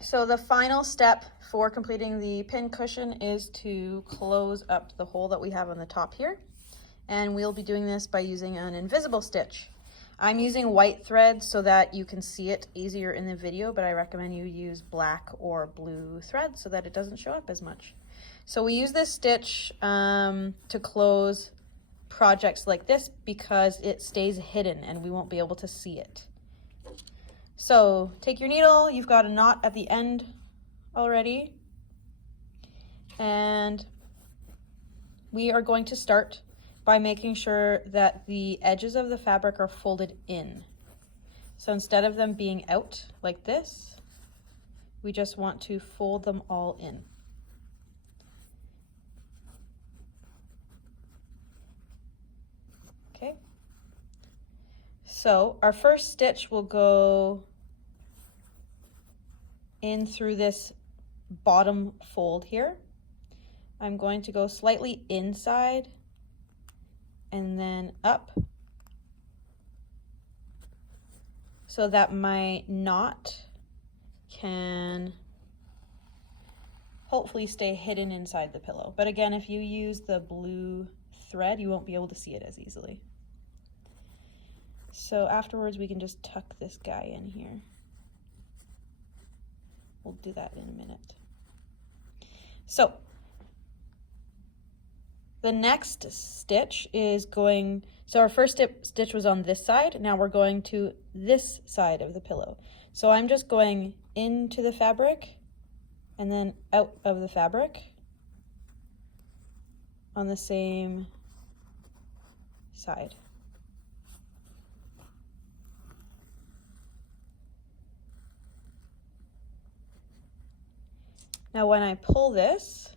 So the final step for completing the pin cushion is to close up the hole that we have on the top here. And we'll be doing this by using an invisible stitch. I'm using white thread so that you can see it easier in the video, but I recommend you use black or blue thread so that it doesn't show up as much. So we use this stitch to close projects like this because it stays hidden and we won't be able to see it. So take your needle, you've got a knot at the end already, and we are going to start by making sure that the edges of the fabric are folded in. So instead of them being out like this, we just want to fold them all in. Okay. So our first stitch will go in through this bottom fold here. I'm going to go slightly inside and then up so that my knot can hopefully stay hidden inside the pillow. But again, if you use the blue thread, you won't be able to see it as easily. So afterwards, we can just tuck this guy in here. We'll do that in a minute. So the next stitch is going, so our first stitch was on this side. Now we're going to this side of the pillow. So I'm just going into the fabric and then out of the fabric on the same side. Now when I pull this,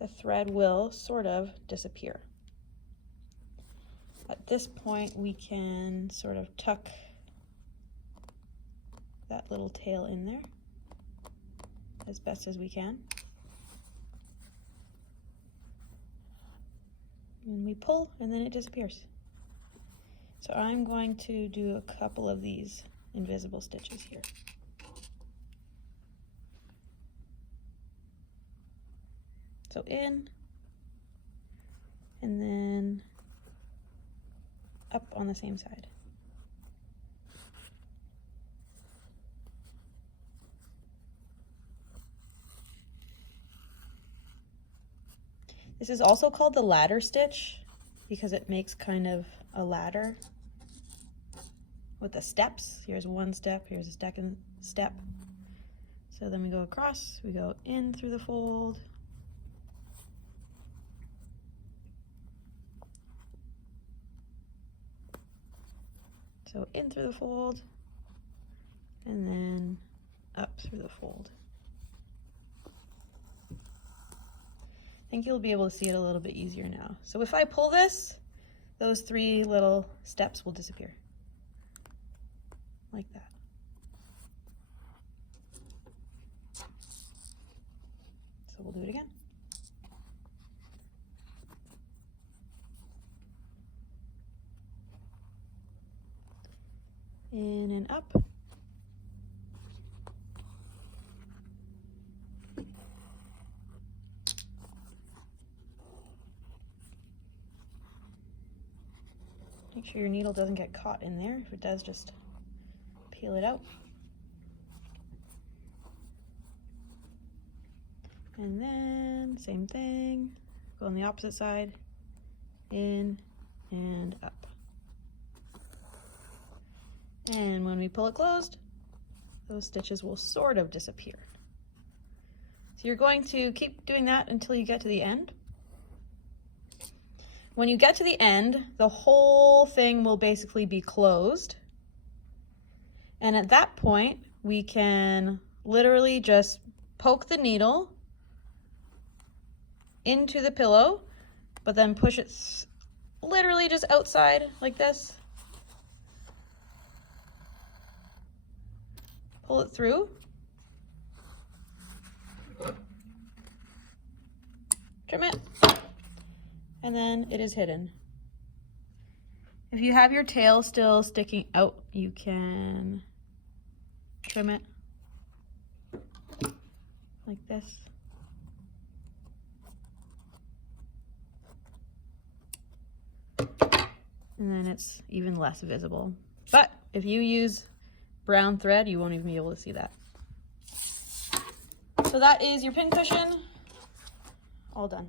the thread will sort of disappear. At this point, we can sort of tuck that little tail in there as best as we can. And we pull, and then it disappears. So I'm going to do a couple of these invisible stitches here. So in, and then up on the same side. This is also called the ladder stitch because it makes kind of a ladder with the steps. Here's one step, here's a second step. So then we go across, we go in through the fold, so in through the fold, and then up through the fold. I think you'll be able to see it a little bit easier now. So if I pull this, those three little steps will disappear. Like that. So we'll do it again. In and up. Make sure your needle doesn't get caught in there. If it does, just peel it out. And then same thing, go on the opposite side, in and up. And when we pull it closed, those stitches will sort of disappear. So you're going to keep doing that until you get to the end. When you get to the end, the whole thing will basically be closed. And at that point, we can literally just poke the needle into the pillow, but then push it literally just outside like this. Pull it through. Trim it. And then it is hidden. If you have your tail still sticking out, you can trim it like this. And then it's even less visible. But if you use brown thread, you won't even be able to see that. So that is your pincushion all done.